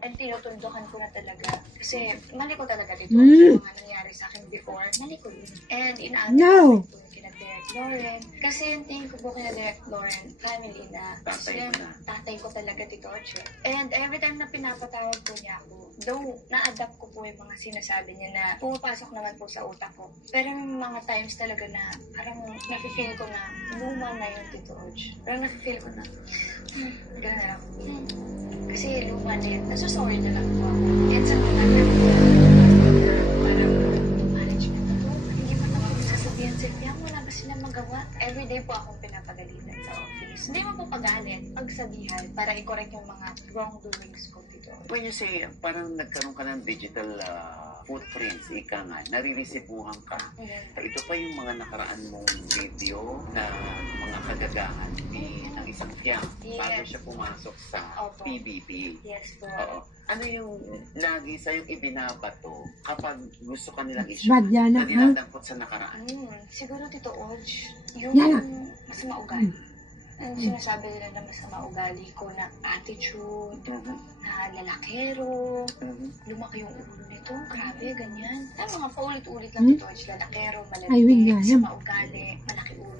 And tinutuldukan ko na talaga. Kasi mali ko talaga dito. Yung mga nangyari sa akin before, mali ko yun. And inaantay ko kina Direk Lauren. Kasi yung tingin ko po kina Direk Lauren, family na. Tatay ko talaga dito. And every time na pinapatawag ko niya ako, though na-adapt ko po yung mga sinasabi niya na pumapasok naman po sa utak ko. Pero may mga times talaga na parang nafe-feel ko na luma na yung Tito Oj. Parang nafe-feel ko na, gano'n na lang. Kasi luma na yan. Nasusorry na lang po ako. And sa mga parang management na to, hindi mo naman sasabihan sa kaya wala ba sila magawa? Everyday po akong pinapagalitan sa office. Hindi mo po pagalit, pagsabihan para i-correct yung mga wrongdoings ko dito. When you say, parang nagkaroon ka ng digital footprints, ika nga, nariresibuhan ka. Ito pa yung mga nakaraan mong video na mga kagagahan ng isang tiyak bago siya pumasok sa PBB. Yes po. Oo. Ano yung lagi sa'yo ibinabato kapag gusto ka nilang issue Badyana, na dinadampot sa nakaraan? Siguro Tito Oj, yung masama ugali. Yung sinasabi nila na masama ugali ko na attitude, na lalakero, lumaki yung ulo nito, grabe, ganyan. Ay, mga paulit-ulit lang Tito Oj, lalakero, malalaki, masama ugali, malaki ulo.